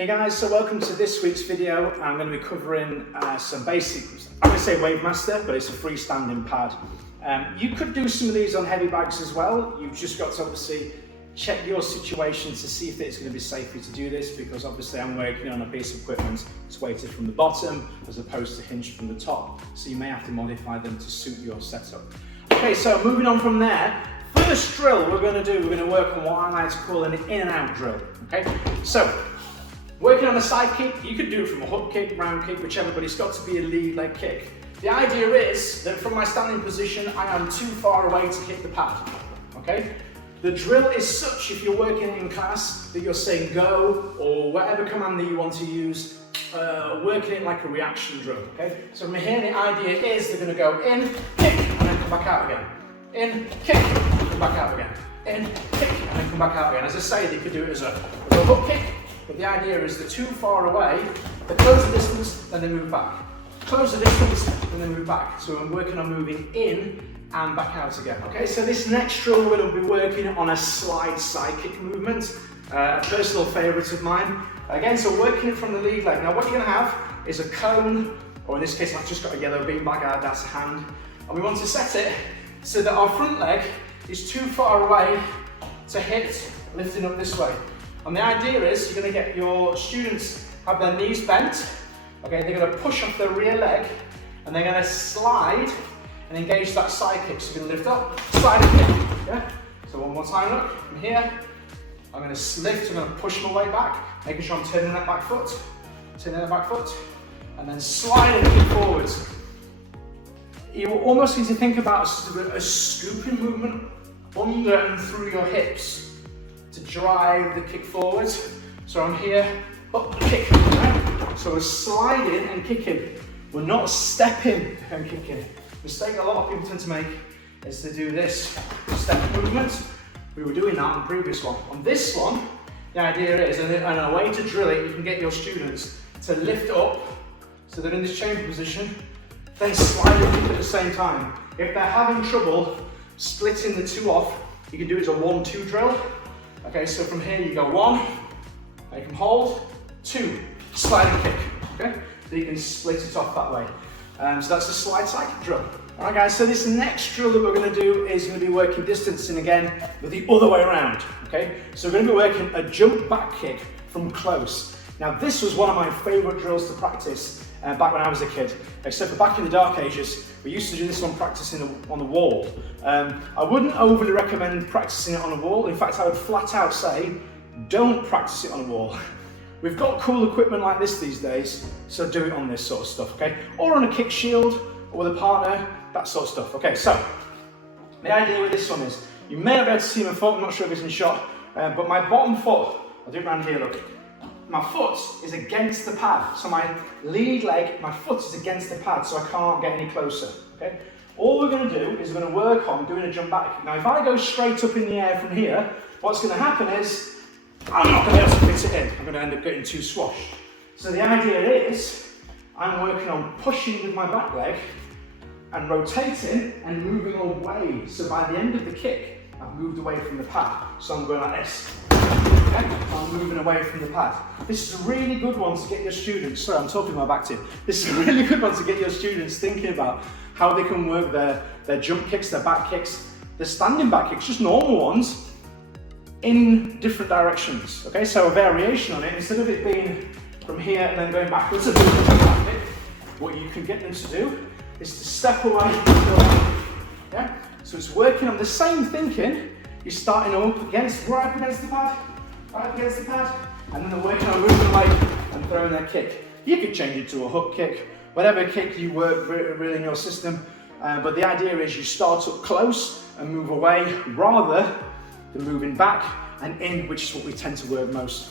Hey guys, so welcome to this week's video. I'm going to be covering some basics. I would say Wave Master, but it's a freestanding pad. You could do some of these on heavy bags as well. You've just got to obviously check your situation to see if it's going to be safe for you to do this, because obviously I'm working on a piece of equipment that's weighted from the bottom as opposed to hinged from the top. So you may have to modify them to suit your setup. Okay, so moving on from there, first drill we're going to work on what I like to call an in and out drill. Okay, so working on a side kick, you could do it from a hook kick, round kick, whichever, but it's got to be a lead leg kick. The idea is that from my standing position, I am too far away to hit the pad, okay? The drill is such, if you're working in class, that you're saying go, or whatever command that you want to use, working it like a reaction drill, okay? So from here, the idea is they're gonna go in, kick, and then come back out again. In, kick, come back out again. In, kick, and then come back out again. As I say, they could do it as a hook kick, but the idea is they're too far away, they close the distance, then they move back. Close the distance, and then move back. So I'm working on moving in and back out again. Okay, so this next drill we're going to be working on a slide side kick movement, a personal favourite of mine. Again, so working it from the lead leg. Now what you're going to have is a cone, or in this case I've just got a yellow beanbag out, that's a hand. And we want to set it so that our front leg is too far away to hit lifting up this way. And the idea is you're going to get your students have their knees bent. Okay, they're going to push off their rear leg and they're going to slide and engage that side kick. So you're going to lift up, slide and kick. Yeah? So one more time, look, from here, I'm going to lift, I'm going to push my way back, making sure I'm turning that back foot, and then slide and kick forwards. You almost need to think about a scooping movement under and through your hips to drive the kick forwards. So I'm here, up, kick, right? So we're sliding and kicking. We're not stepping and kicking. The mistake a lot of people tend to make is to do this step movement. We were doing that on the previous one. On this one, the idea is, and a way to drill it, you can get your students to lift up so they're in this chamber position, then slide and kick at the same time. If they're having trouble splitting the two off, you can do it as a 1-2 drill. Okay, so from here you go 1, make them hold, 2, slide and kick, okay? So you can split it off that way. So that's a slide side kick drill. All right guys, so this next drill that we're gonna do is gonna be working distancing again, but the other way around, okay? So we're gonna be working a jump back kick from close. Now this was one of my favorite drills to practice back when I was a kid, except for back in the dark ages, we used to do this one practicing on the wall. I wouldn't overly recommend practicing it on a wall. In fact, I would flat out say, don't practice it on a wall. We've got cool equipment like this these days, so do it on this sort of stuff, okay? Or on a kick shield, or with a partner, that sort of stuff. Okay, so, the idea with this one is, you may not be able to see my foot, I'm not sure if it's in shot, but my bottom foot, I'll do it around here, look. My foot is against the pad, so my lead leg, my foot is against the pad, so I can't get any closer, okay? All we're gonna do is we're gonna work on doing a jump back. Now, if I go straight up in the air from here, what's gonna happen is, I'm not gonna be able to fit it in. I'm gonna end up getting too swashed. So the idea is, I'm working on pushing with my back leg and rotating and moving away. So by the end of the kick, I've moved away from the pad. So I'm going like this. Okay? I'm moving away from the pad. This is a really good one to get your students, sorry, I'm talking my back to you. This is a really good one to get your students thinking about how they can work their jump kicks, their back kicks, their standing back kicks, just normal ones, in different directions. Okay, so a variation on it, instead of it being from here and then going backwards and doing a jump back kick, what you can get them to do is to step away. Yeah? So it's working on the same thinking. You're starting up against, right up against the pad, and then they're working on moving away and throwing their kick. You could change it to a hook kick, whatever kick you work really in your system, but the idea is you start up close and move away rather than moving back and in, which is what we tend to work most.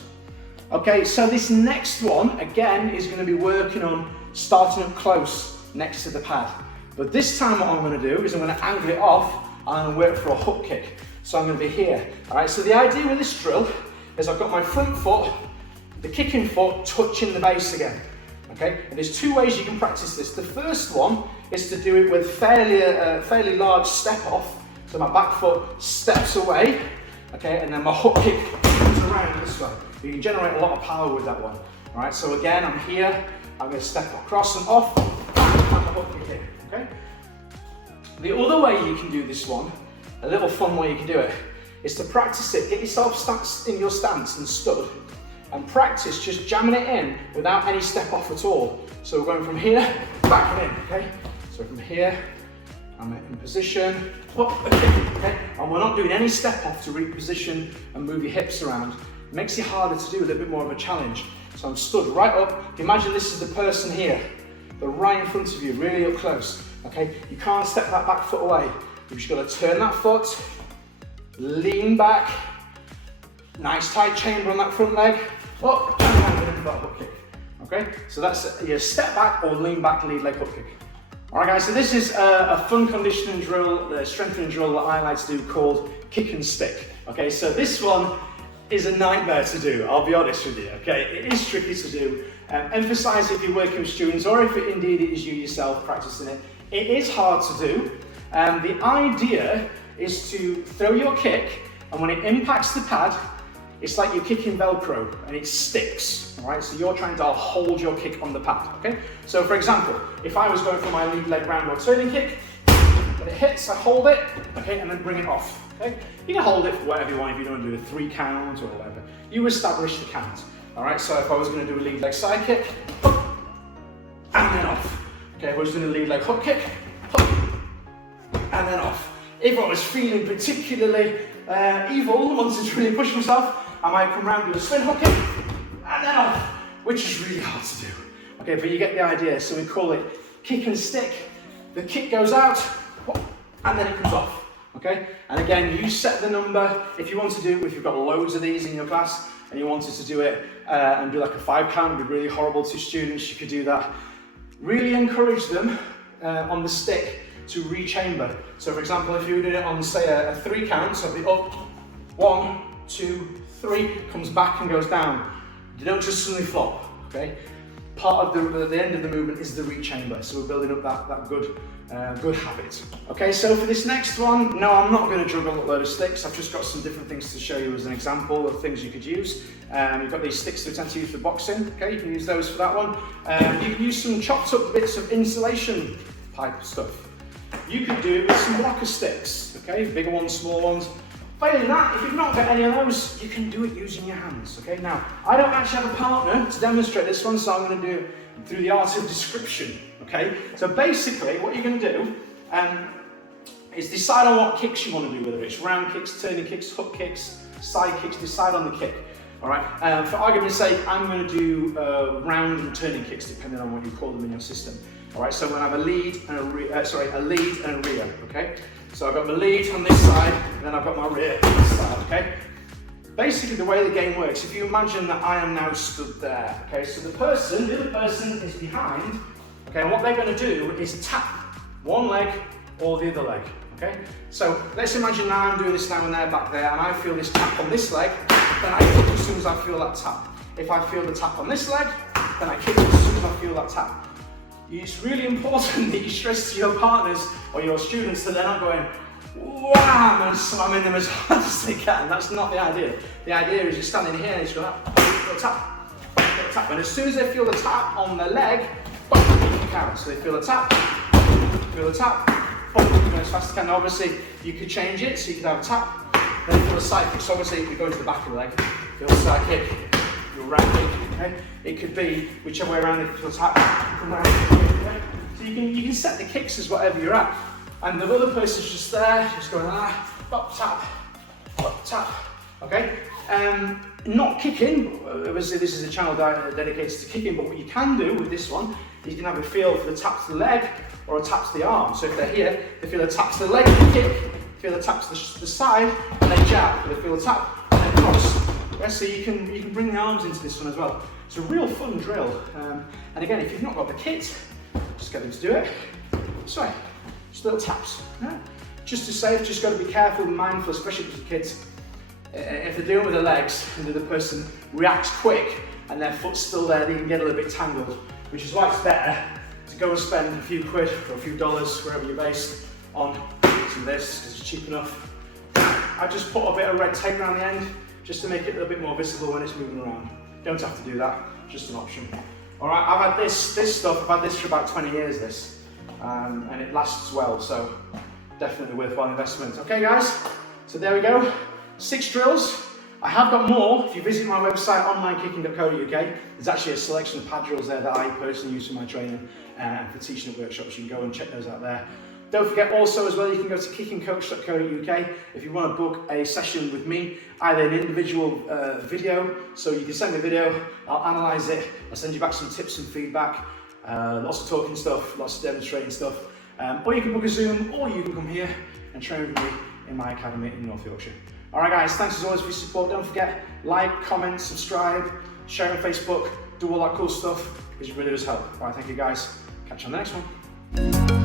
Okay, so this next one, again, is going to be working on starting up close next to the pad. But this time what I'm going to do is I'm going to angle it off and I'm going to work for a hook kick. So I'm going to be here. All right, so the idea with this drill is I've got my front foot, the kicking foot touching the base again. Okay, and there's two ways you can practice this. The first one is to do it with fairly large step off. So my back foot steps away, okay, and then my hook kick comes around this way. You can generate a lot of power with that one. All right, so again, I'm here, I'm going to step across and off, and my hook kick in, okay? The other way you can do this one, a little fun way you can do it, is to practice it. Get yourself in your stance and stood, and practice just jamming it in without any step off at all. So we're going from here, back and in, okay? So from here, I'm in position, okay? And we're not doing any step off to reposition and move your hips around. It makes it harder to do, a little bit more of a challenge. So I'm stood right up. Imagine this is the person here. They're right in front of you, really up close, okay? You can't step that back foot away. You've just got to turn that foot, lean back, nice tight chamber on that front leg, up, and into that hook kick, okay? So that's your step back or lean back lead leg hook kick. All right guys, so this is a fun conditioning drill, the strengthening drill that I like to do called kick and stick. Okay, so this one is a nightmare to do, I'll be honest with you, okay? It is tricky to do. Emphasize if you're working with students or if indeed it is you yourself practicing it. It is hard to do. The idea is to throw your kick, and when it impacts the pad, it's like you're kicking Velcro and it sticks, all right? So you're trying to hold your kick on the pad, okay? So for example, if I was going for my lead leg round or turning kick, when it hits, I hold it, okay, and then bring it off, okay? You can hold it for whatever you want. If you don't want to do a 3 count or whatever, you establish the count, all right? So if I was going to do a lead leg side kick, and then off. Okay, if I was doing a lead leg hook kick, and then off. If I was feeling particularly evil, wanted to really push myself, I might come round with a spin hook kick, and then off, which is really hard to do. Okay, but you get the idea. So we call it kick and stick. The kick goes out, and then it comes off. Okay, and again, you set the number. If you want to do, if you've got loads of these in your class, and you wanted to do it and do like a 5 count, it'd be really horrible to students, you could do that. Really encourage them on the stick to rechamber. So for example, if you did it on say a 3 count, so the up, 1, 2, 3, comes back and goes down. You don't just suddenly flop, okay? Part of the end of the movement is the rechamber. So we're building up that good habit. Okay, so for this next one, no, I'm not going to juggle a load of sticks. I've just got some different things to show you as an example of things you could use. You've got these sticks that we tend to use for boxing. Okay, you can use those for that one. You can use some chopped up bits of insulation pipe stuff. You could do it with some blocker sticks, okay, bigger ones, small ones. Failing that, if you've not got any of those, you can do it using your hands, okay? Now, I don't actually have a partner to demonstrate this one, so I'm going to do it through the art of description, okay? So basically, what you're going to do is decide on what kicks you want to do, whether it's round kicks, turning kicks, hook kicks, side kicks, decide on the kick, all right? For argument's sake, I'm going to do round and turning kicks, depending on what you call them in your system. All right, so I'm going to have a lead and a lead and a rear, okay? So I've got my lead on this side, and then I've got my rear on this side, okay? Basically, the way the game works, if you imagine that I am now stood there, okay? So the other person is behind, okay? And what they're going to do is tap one leg or the other leg, okay? So let's imagine now I'm doing this now and they're back there, and I feel this tap on this leg, then I kick as soon as I feel that tap. If I feel the tap on this leg, then I kick as soon as I feel that tap. It's really important that you stress to your partners or your students that they're not going wham and slamming them as hard as they can. That's not the idea. The idea is you're standing here and you go tap, tap, and as soon as they feel the tap on their leg, you kick out. So they feel the tap, as fast as they can. Obviously, you could change it, so you could have a tap, then feel a side kick. So obviously, if you go into the back of the leg, feel a side kick. Round kick, okay? It could be whichever way around if you feel tap, come round, okay? So you can set the kicks as whatever you're at. And the other person's just there, just going up, tap, okay? Not kicking, obviously this is a channel dedicated to kicking, but what you can do with this one, is you can have a feel for the tap to the leg or a tap to the arm. So if they're here, they feel a tap to the leg, they kick, feel a tap to the side, and they jab. They feel a tap, and then cross. Yeah, so you can bring the arms into this one as well. It's a real fun drill. And again, if you've not got the kit, just get them to do it. Sorry, just little taps. Yeah? Just to say, just got to be careful and mindful, especially with the kids. If they're doing it with their legs and the other person reacts quick and their foot's still there, they can get a little bit tangled, which is why it's better to go and spend a few quid or a few dollars, wherever you're based, on some of this, because it's cheap enough. I just put a bit of red tape around the end, just to make it a little bit more visible when it's moving around. Don't have to do that, just an option. All right, I've had this stuff, I've had this for about 20 years, and it lasts well, so definitely worthwhile investment. Okay guys, so there we go, 6 drills. I have got more. If you visit my website, onlinekicking.co.uk, there's actually a selection of pad drills there that I personally use for my training and for teaching at workshops. You can go and check those out there. Don't forget also as well, you can go to kickingcoach.co.uk if you want to book a session with me, either an individual video, so you can send me a video, I'll analyse it, I'll send you back some tips and feedback, lots of talking stuff, lots of demonstrating stuff, or you can book a Zoom, or you can come here and train with me in my academy in North Yorkshire. Alright guys, thanks as always for your support. Don't forget, like, comment, subscribe, share on Facebook, do all that cool stuff, because it really does help. Alright, thank you guys. Catch you on the next one.